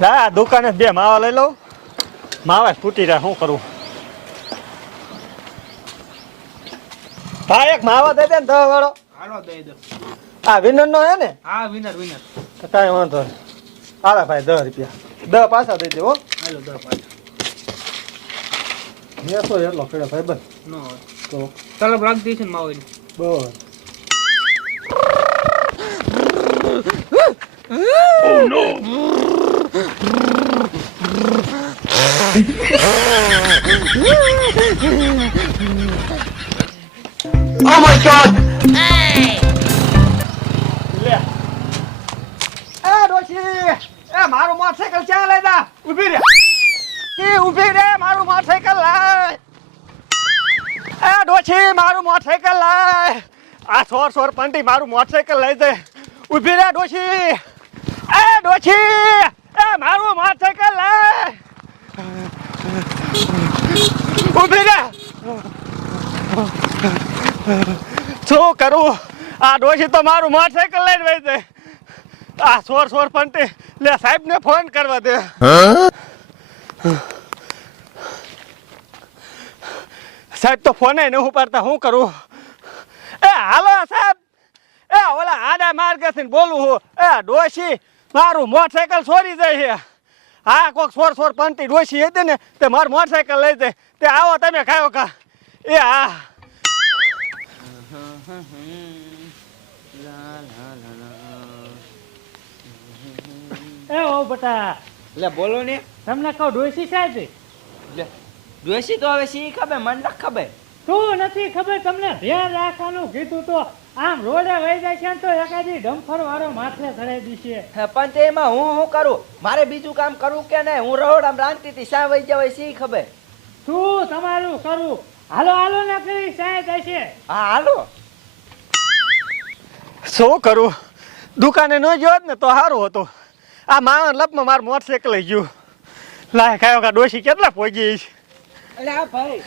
ના દુકાને બે માવા લઈ લઉં. માવા ફૂટી રહ્યા, શું કરું? ભાઈ એક માવા દઈ દે ને 10 વાળો. હાલો દઈ દો. આ વિનર નો હે ને? હા વિનર. કાંઈ વાંધો નહીં. હાલા ભાઈ 10 રૂપિયા. 10 પાછા દઈ દે હો. હાલો 10 પાછા. મેં તો એટલો કર્યો ભાઈ બસ. નો તો તલબ લાગતી છે ને માવાની. બસ. Oh no! Oh my god! લે એ ડોશી, એ મારું મોટરસાઇકલ ક્યાં લઈ જા? ઊભી રે કે ઊભી રે, મારું મોટરસાઇકલ લાય. એ ડોશી મારું મોટરસાઇકલ લાય. આ સોર પંટી મારું મોટરસાઇકલ લઈ જાય. ઊભી રે ડોશી. એ ડોશી, એ મારું મોટરસાઇકલ લાય. ઊભી રે. શું કરું? આ ડોશી તો મારું મોટરસાઇકલ લઈને વહી જાય. આ સોર પંટી લે સાહેબ ને ફોન કરવા દે. સાહેબ તો ફોન નહીં ઉપાડતા, શું કરું? એ હાલો સાહેબ, એ ઓલા આડા માર્ગેથી બોલું હું. એ ડોશી મારું મોટરસાઇકલ ચોરી જાય છે. હા કોક સોર પંટી ડોશી હતી ને તે મારું મોટરસાઇકલ લઈ જાય. તે આવો તમે ખાયો કા. એ હા એ ઓ બટા, એટલે બોલો ને. તમને કહું ડોસી સાહેબ લે ડોસી તો હવે સી ખબર, મને ન ખબર. તું નથી ખબર તમને? ધ્યાન રાખવાનું કીધું તો આમ રોડે વહી જાય છે ને તો એકાદી ડમ્ફર વાળો માથે ચડાઈ દીશે. પણ તેમાં હું કરું? મારે બીજું કામ કરવું કે નહીં? હું રહોડામ રાંધતી હતી, શા વહી જવાય સી ખબર. તું તમારું કરું. હાલો હાલો ને કરી સાહેબ હશે. હા હાલો. શું કરું? દુકાને ન ગયો ને તો સારું હતું. આ માવન લપમાં મારું મોટરસાઇકલ લઈ ગયું. લાય ખાયો કા ડોશી કેટલા પહોંચી છે. એટલે આ ભાઈ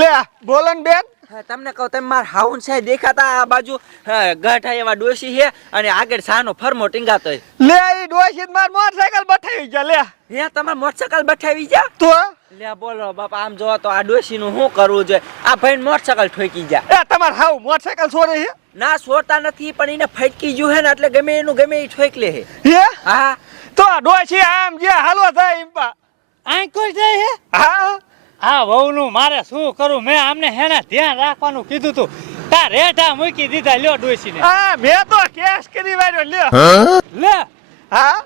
લે બોલો ને બેન. તમને કહું, તમે મારા હાઉન સાહેબ દેખાતા આ બાજુ ગઢા એવા ડોસી છે અને આગળ સાનો ફરમો ટીંગાતો. લે ઈ ડોશી માર મોટરસાઇકલ બઠાવી ગયા. લે હે તમારે મોટરસાઇકલ બઠાવી જા તો લે બોલો બાપા. આમ જો તો આ ડોસી નું શું કરવું જોઈએ? આ ભાઈ મોટરસાઇકલ ઠોકી જા. એ તમાર હાવ મોટરસાઇકલ ચોરી છે? ના છોડતા નથી, પણ એને ફટકી ગયું હે ને એટલે ગમે એનું ગમે એ ઠોક લે હે. હે હા તો ડોશી આમ જે હાલો થાય ઇમ્પા. આ કોઈ જાય હે? હા આ વહુનું મારે શું કરું? મેં આમને હેને ધ્યાન રાખવાનું કીધું તું, તાર રેઠા મૂકી દીધા. લ્યો ડોસીને. હા મેં તો કેસ કરી વાળ્યો. લ્યો લે. હા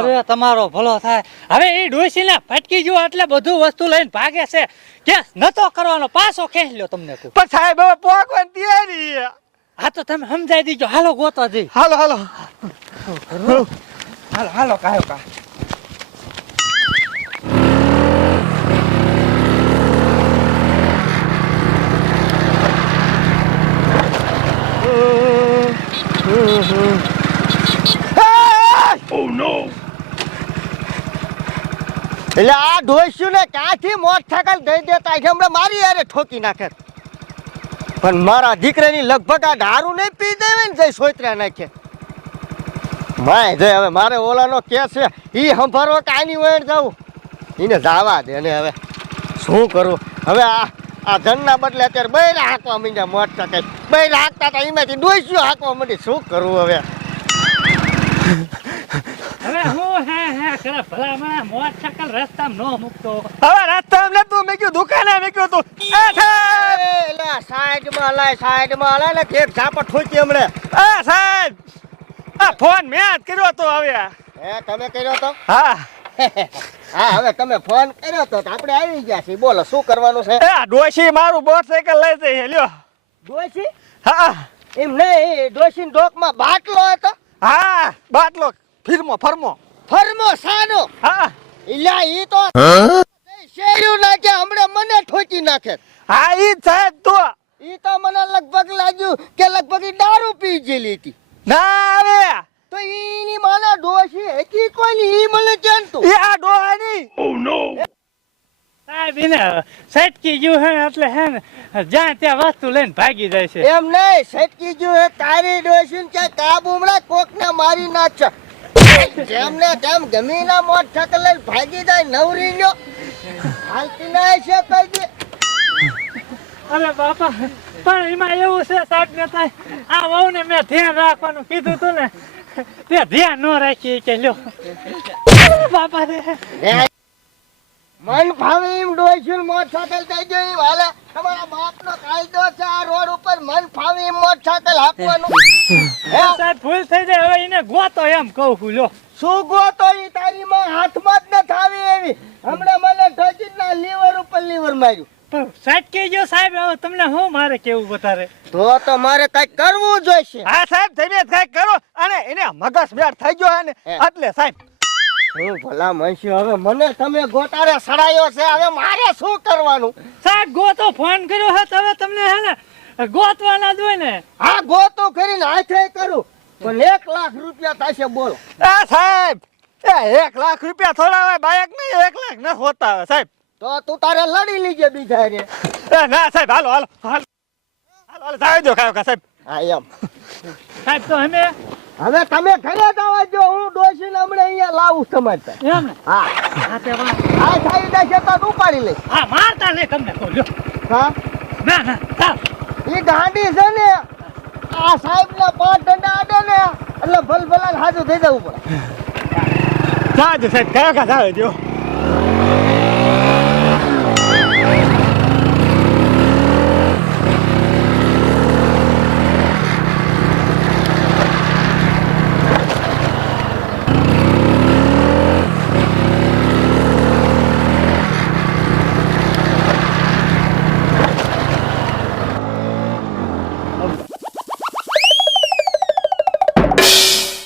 અરે તમારો ભલો થાય. હવે એ ડોસીને ફટકી ગયો એટલે બધું વસ્તુ લઈને ભાગે છે. કેસ નતો કરવાનો, પાછો કેસ લ્યો તમને કહું. પણ સાહેબ હવે પોકવાની તૈયારી. હા તો તમે સમજાઈ દીજો. હાલો ગોતો જઈ. હાલો હાલો હાલો હાલો કાયો કા. Oh no! એટલે આ ડોસ્યું ને ક્યાંથી મોટરસાયકલ દઈ દેતા છે, હમણાં મારી યારે ઠોકી નાખે. પણ મારા દીકરાની લગભગ આ દારૂ નહીં પી દેવે ને જઈ સોતરા નાખે. માય જઈ હવે મારે ઓલાનો કેસ છે ઈ સંભાળવા કે આની વહેર જાઉં. એને જવા દે ને હવે શું કરું? હવે આ ધનના બદલે અત્યારે બૈરા હાંકવા માંડ્યા મોટરસાયકલ. બૈરા હાંકતા હતા એમાંથી ડોસ્યું હાંકવા માંડી. શું કરવું હવે? હવે હું હે કરે ભલામાં મોટરસાયકલ રસ્તામાં નો મૂકતો. હવે રસ્તા એમ તું મેં કીધું દુકાને મેં તું. એ સાહેબ એલા સાઈડમાં લાય ને કેક ઝાપટ ઠોકી હમણે. એ સાહેબ આ ફોન મેં જ કર્યો તો. હવે હે તમે કર્યો તો? હા હા હવે તમે ફોન કર્યો તો આપણે આવી ગયા છીએ. બોલો શું કરવાનું છે? એ ડોશી મારું મોટરસાઇકલ લઈ જઈ. લ્યો ડોશી? હા એમ નહીં, ડોશી ડોકમાં બાટલો હતો. હા બાટલો ફરમો ફરમો સાનો. હા ઇલા ઈ તો શેર્યું નાખે હમણે મને ઠોકી નાખે. હા ઈ જ સાહેબ તો ઈ તો મને લગભગ લાગ્યું કે લગભગ ઈ દારૂ પી ગયેલી હતી. ના આવે તો ઈની માને ડોશી હતી કોની ઈ મને જાણતું. એ આ ડોહાની Oh no! સાહેબ એને સટકી ગયું હે એટલે હે ને જ્યાં ત્યાં વસ્તુ લઈને ભાગી જાય છે. એમ નહીં સટકી ગયું હે તારી ડોશીને કે કાબુમડા કોકને મારી નાખશે. જેમને તેમ ગમીના મોટ ઠક લઈને ભાગી જાય નવરીનો હાલતી ના છે કઈ દે. અરે બાપા પણ એમાં એવું છે સાહેબ ને થાય આ વહુને મેં ધ્યાન રાખવાનું કીધું તું ને તે ધ્યાન ન રાખી કે લ્યો બાપા રે. મન ફાવે એમ ડોશીને મોટરસાયકલ થઈ ગયો એમ હાલે. તમારા બાપનો કાયદો છે આ રોડ ઉપર મન ફાવે એમ મોટરસાયકલ આપવાનું. હે સાહેબ ભૂલ થઈ જાય હવે એને ગોતો એમ કહું છું લ્યો. શું ગોતો ઈ તારી માં હાથમાં જ ન થાવી એવી. હમણાં મને ઠોકીને લીવર ઉપર લીવર માર્યું. પણ સટકી ગયો સાહેબ હવે તમને શું મારે કેવું વધારે. તો મારે કઈક કરવું જોઈશે. હા સાહેબ તમે કઈક કરો અને એને મગજ બેઠ થઈ ગયો હે ને એટલે સાહેબ હું ભલા મનસી હવે મને તમે ગોટારે સડાયો છે હવે મારે શું કરવાનું. સાહેબ ગોતો ફોન કર્યો હે તો હવે તમને હે ને ગોતવાના જ હોય ને. હા ગોતો કરીને હાથે કરું પણ 1 લાખ રૂપિયા થશે બોલો. આ સાહેબ એ 1 લાખ રૂપિયા થોડા હોય બાયક નહીં 1 લાખ ન હોતા હોય સાહેબ. તો તું તારે લડી લીજે બીજા રે. ના સાહેબ હાલો હાલો હાલો હાલો જાવ દો કાયો સાહેબ. હા એમ સાહેબ તો અમે હવે તમે ઘરે જવા જો હું ડોશીને હમણાં અહીંયા લાવું તમારે ત્યાં. એમ ને હા હા તે વાત. આ થઈ જશે તો ઉપાડી લઈશ. હા મારતા નહીં તમને કહું લ્યો. હા ના ના ચાલ. ઈ ગાંડી છે ને આ સાહેબ ના 5 ડંડા આડે ને એટલે ભલભલા હાજુ થઈ જવું પડે. જાજો સાહેબ કાયો જાવ દો.